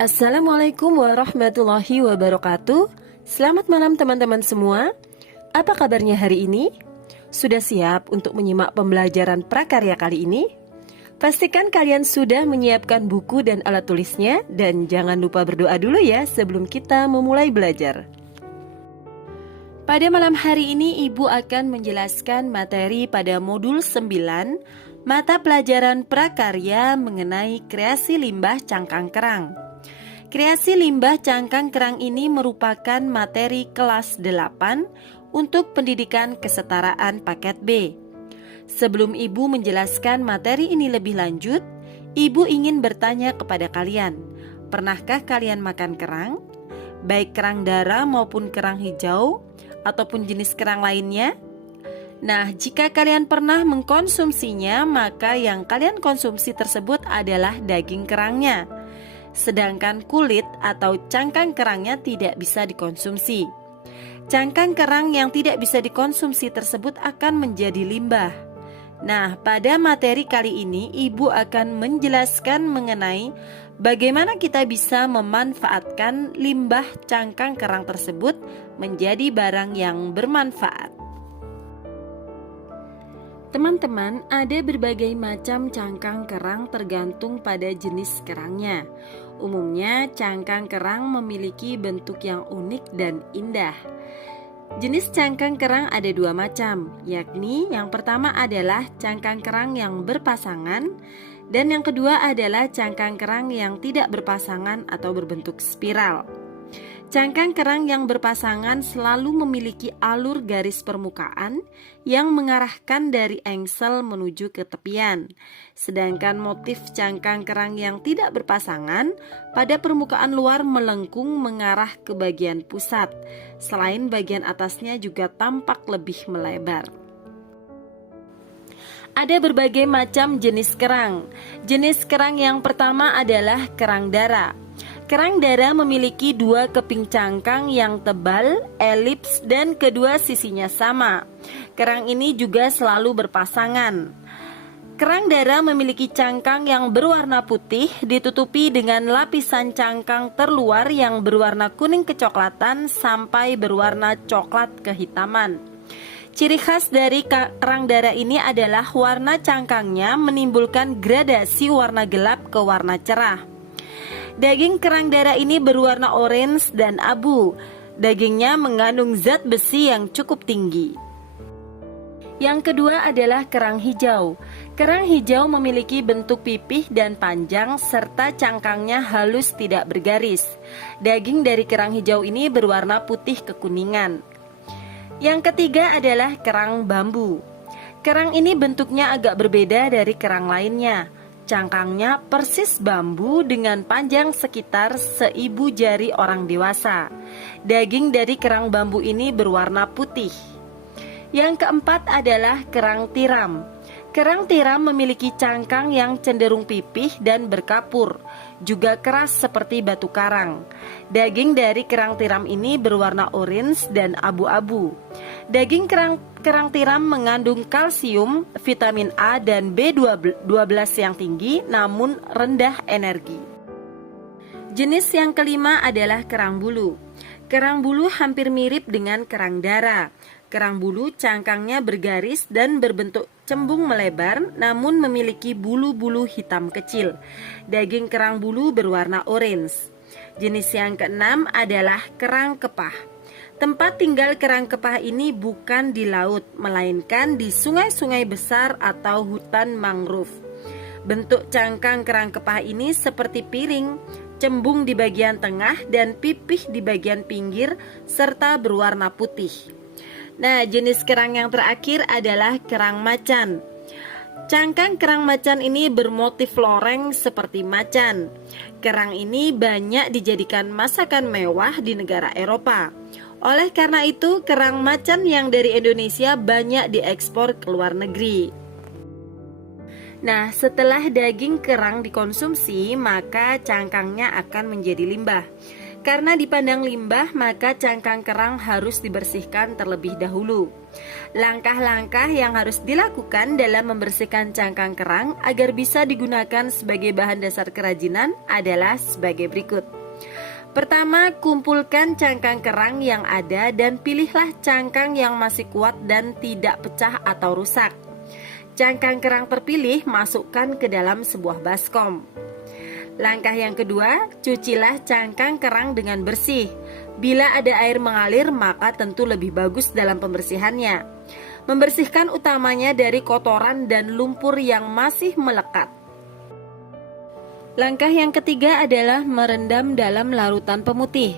Assalamualaikum warahmatullahi wabarakatuh. Selamat malam teman-teman semua. Apa kabarnya hari ini? Sudah siap untuk menyimak pembelajaran prakarya kali ini? Pastikan kalian sudah menyiapkan buku dan alat tulisnya. Dan jangan lupa berdoa dulu ya sebelum kita memulai belajar. Pada malam hari ini Ibu akan menjelaskan materi pada modul 9 mata pelajaran prakarya mengenai kreasi limbah cangkang kerang. Kreasi limbah cangkang kerang ini merupakan materi kelas 8 untuk pendidikan kesetaraan paket B. Sebelum Ibu menjelaskan materi ini lebih lanjut, Ibu ingin bertanya kepada kalian, pernahkah kalian makan kerang? Baik kerang darah maupun kerang hijau, ataupun jenis kerang lainnya? Nah, jika kalian pernah mengkonsumsinya, maka yang kalian konsumsi tersebut adalah daging kerangnya. Sedangkan kulit atau cangkang kerangnya tidak bisa dikonsumsi. Cangkang kerang yang tidak bisa dikonsumsi tersebut akan menjadi limbah. Nah, pada materi kali ini Ibu akan menjelaskan mengenai bagaimana kita bisa memanfaatkan limbah cangkang kerang tersebut menjadi barang yang bermanfaat. Teman-teman, ada berbagai macam cangkang kerang tergantung pada jenis kerangnya. Umumnya, cangkang kerang memiliki bentuk yang unik dan indah. Jenis cangkang kerang ada dua macam, yakni yang pertama adalah cangkang kerang yang berpasangan, dan yang kedua adalah cangkang kerang yang tidak berpasangan atau berbentuk spiral. Cangkang kerang yang berpasangan selalu memiliki alur garis permukaan yang mengarahkan dari engsel menuju ke tepian. Sedangkan motif cangkang kerang yang tidak berpasangan pada permukaan luar melengkung mengarah ke bagian pusat. Selain bagian atasnya juga tampak lebih melebar. Ada berbagai macam jenis kerang. Jenis kerang yang pertama adalah kerang darah. Kerang darah memiliki dua keping cangkang yang tebal, elips, dan kedua sisinya sama. Kerang ini juga selalu berpasangan. Kerang darah memiliki cangkang yang berwarna putih ditutupi dengan lapisan cangkang terluar yang berwarna kuning kecoklatan sampai berwarna coklat kehitaman. Ciri khas dari kerang darah ini adalah warna cangkangnya menimbulkan gradasi warna gelap ke warna cerah. Daging kerang darah ini berwarna orange dan abu. Dagingnya mengandung zat besi yang cukup tinggi. Yang kedua adalah kerang hijau. Kerang hijau memiliki bentuk pipih dan panjang serta cangkangnya halus tidak bergaris. Daging dari kerang hijau ini berwarna putih kekuningan. Yang ketiga adalah kerang bambu. Kerang ini bentuknya agak berbeda dari kerang lainnya. Cangkangnya persis bambu dengan panjang sekitar seibu jari orang dewasa. Daging dari kerang bambu ini berwarna putih. Yang keempat adalah kerang tiram. Kerang tiram memiliki cangkang yang cenderung pipih dan berkapur, juga keras seperti batu karang. Daging dari kerang tiram ini berwarna orange dan abu-abu. Daging kerang tiram mengandung kalsium, vitamin A dan B12 yang tinggi namun rendah energi. Jenis yang kelima adalah kerang bulu. Kerang bulu hampir mirip dengan kerang darah. Kerang bulu cangkangnya bergaris dan berbentuk cembung melebar namun memiliki bulu-bulu hitam kecil. Daging kerang bulu berwarna orange. Jenis yang keenam adalah kerang kepah. Tempat tinggal kerang kepah ini bukan di laut, melainkan di sungai-sungai besar atau hutan mangrove. Bentuk cangkang kerang kepah ini seperti piring, cembung di bagian tengah dan pipih di bagian pinggir, serta berwarna putih. Nah, jenis kerang yang terakhir adalah kerang macan. Cangkang kerang macan ini bermotif loreng seperti macan. Kerang ini banyak dijadikan masakan mewah di negara Eropa. Oleh karena itu, kerang macan yang dari Indonesia banyak diekspor ke luar negeri. Nah, setelah daging kerang dikonsumsi, maka cangkangnya akan menjadi limbah. Karena dipandang limbah, maka cangkang kerang harus dibersihkan terlebih dahulu. Langkah-langkah yang harus dilakukan dalam membersihkan cangkang kerang agar bisa digunakan sebagai bahan dasar kerajinan adalah sebagai berikut. Pertama, kumpulkan cangkang kerang yang ada dan pilihlah cangkang yang masih kuat dan tidak pecah atau rusak. Cangkang kerang terpilih masukkan ke dalam sebuah baskom. Langkah yang kedua, cucilah cangkang kerang dengan bersih. Bila ada air mengalir, maka tentu lebih bagus dalam pembersihannya. Membersihkan utamanya dari kotoran dan lumpur yang masih melekat. Langkah yang ketiga adalah merendam dalam larutan pemutih.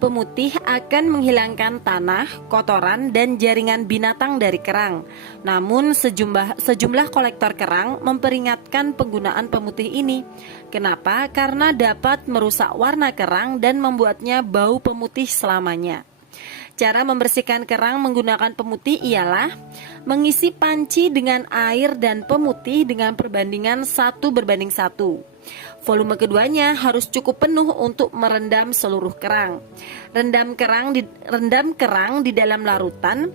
Pemutih akan menghilangkan tanah, kotoran, dan jaringan binatang dari kerang. Namun sejumlah kolektor kerang memperingatkan penggunaan pemutih ini. Kenapa? Karena dapat merusak warna kerang dan membuatnya bau pemutih selamanya. Cara membersihkan kerang menggunakan pemutih ialah mengisi panci dengan air dan pemutih dengan perbandingan 1:1. Volume keduanya harus cukup penuh untuk merendam seluruh kerang. Rendam kerang di dalam larutan.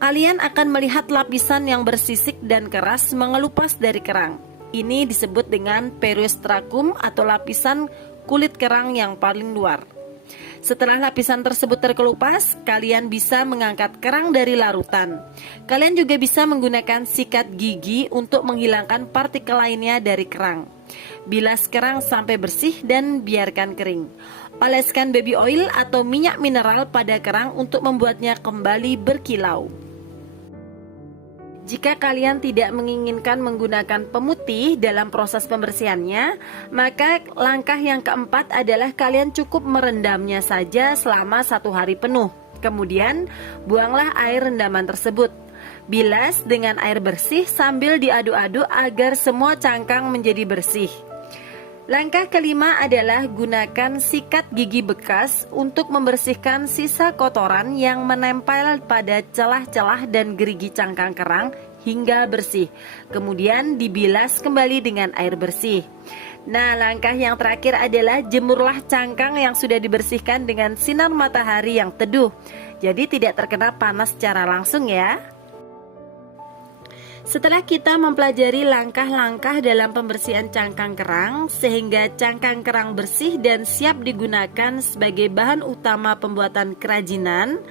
Kalian akan melihat lapisan yang bersisik dan keras mengelupas dari kerang. Ini disebut dengan periostrakum atau lapisan kulit kerang yang paling luar. Setelah lapisan tersebut terkelupas, kalian bisa mengangkat kerang dari larutan. Kalian juga bisa menggunakan sikat gigi untuk menghilangkan partikel lainnya dari kerang. Bilas kerang sampai bersih dan biarkan kering. Oleskan baby oil atau minyak mineral pada kerang untuk membuatnya kembali berkilau. Jika kalian tidak menginginkan menggunakan pemutih dalam proses pembersihannya, maka langkah yang keempat adalah kalian cukup merendamnya saja selama 1 hari penuh. Kemudian, buanglah air rendaman tersebut. Bilas dengan air bersih sambil diaduk-aduk agar semua cangkang menjadi bersih. Langkah kelima adalah gunakan sikat gigi bekas untuk membersihkan sisa kotoran yang menempel pada celah-celah dan gerigi cangkang kerang hingga bersih. Kemudian dibilas kembali dengan air bersih. Nah, langkah yang terakhir adalah jemurlah cangkang yang sudah dibersihkan dengan sinar matahari yang teduh. Jadi tidak terkena panas secara langsung ya. Setelah kita mempelajari langkah-langkah dalam pembersihan cangkang kerang sehingga cangkang kerang bersih dan siap digunakan sebagai bahan utama pembuatan kerajinan,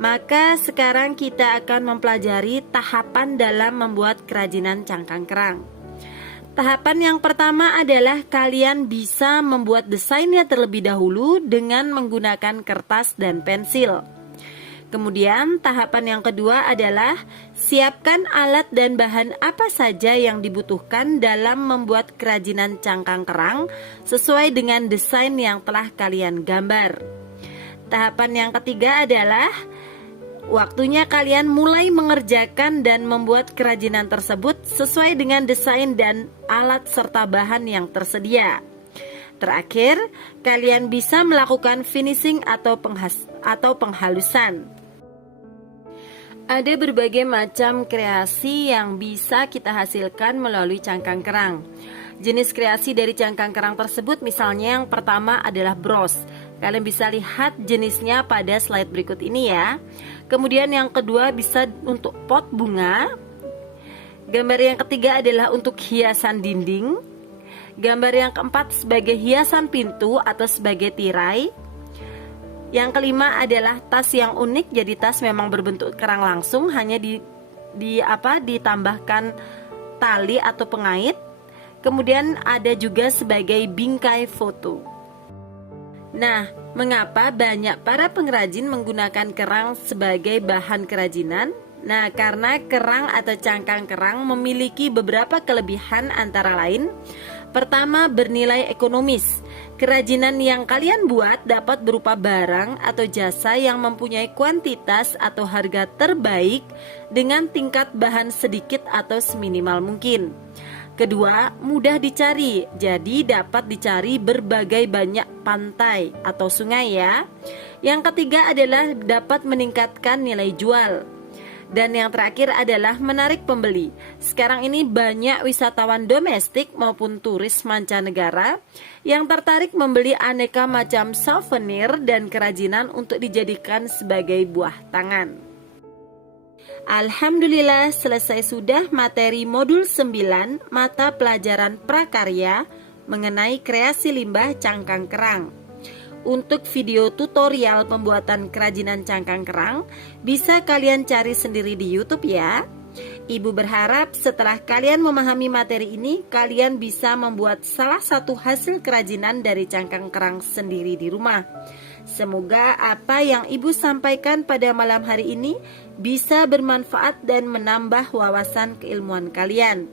maka sekarang kita akan mempelajari tahapan dalam membuat kerajinan cangkang kerang. Tahapan yang pertama adalah kalian bisa membuat desainnya terlebih dahulu dengan menggunakan kertas dan pensil. Kemudian tahapan yang kedua adalah siapkan alat dan bahan apa saja yang dibutuhkan dalam membuat kerajinan cangkang kerang sesuai dengan desain yang telah kalian gambar. Tahapan yang ketiga adalah waktunya kalian mulai mengerjakan dan membuat kerajinan tersebut sesuai dengan desain dan alat serta bahan yang tersedia. Terakhir, kalian bisa melakukan finishing atau penghalusan. Ada berbagai macam kreasi yang bisa kita hasilkan melalui cangkang kerang. Jenis kreasi dari cangkang kerang tersebut misalnya yang pertama adalah bros. Kalian bisa lihat jenisnya pada slide berikut ini ya. Kemudian yang kedua bisa untuk pot bunga. Gambar yang ketiga adalah untuk hiasan dinding. Gambar yang keempat sebagai hiasan pintu atau sebagai tirai. Yang kelima adalah tas yang unik, jadi tas memang berbentuk kerang langsung, hanya ditambahkan tali atau pengait. Kemudian ada juga sebagai bingkai foto. Nah, mengapa banyak para pengrajin menggunakan kerang sebagai bahan kerajinan? Nah, karena kerang atau cangkang kerang memiliki beberapa kelebihan antara lain. Pertama, bernilai ekonomis. Kerajinan yang kalian buat dapat berupa barang atau jasa yang mempunyai kuantitas atau harga terbaik dengan tingkat bahan sedikit atau seminimal mungkin. Kedua, mudah dicari, jadi dapat dicari berbagai banyak pantai atau sungai ya. Yang ketiga adalah dapat meningkatkan nilai jual. Dan yang terakhir adalah menarik pembeli. Sekarang ini banyak wisatawan domestik maupun turis mancanegara yang tertarik membeli aneka macam souvenir dan kerajinan untuk dijadikan sebagai buah tangan. Alhamdulillah, selesai sudah materi modul 9 mata pelajaran prakarya mengenai kreasi limbah cangkang kerang. Untuk video tutorial pembuatan kerajinan cangkang kerang bisa kalian cari sendiri di YouTube ya. Ibu berharap setelah kalian memahami materi ini, kalian bisa membuat salah satu hasil kerajinan dari cangkang kerang sendiri di rumah. Semoga apa yang Ibu sampaikan pada malam hari ini bisa bermanfaat dan menambah wawasan keilmuan kalian.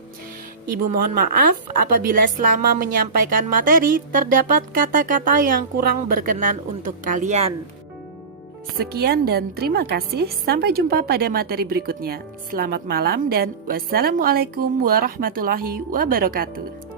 Ibu mohon maaf apabila selama menyampaikan materi terdapat kata-kata yang kurang berkenan untuk kalian. Sekian dan terima kasih. Sampai jumpa pada materi berikutnya. Selamat malam dan wassalamualaikum warahmatullahi wabarakatuh.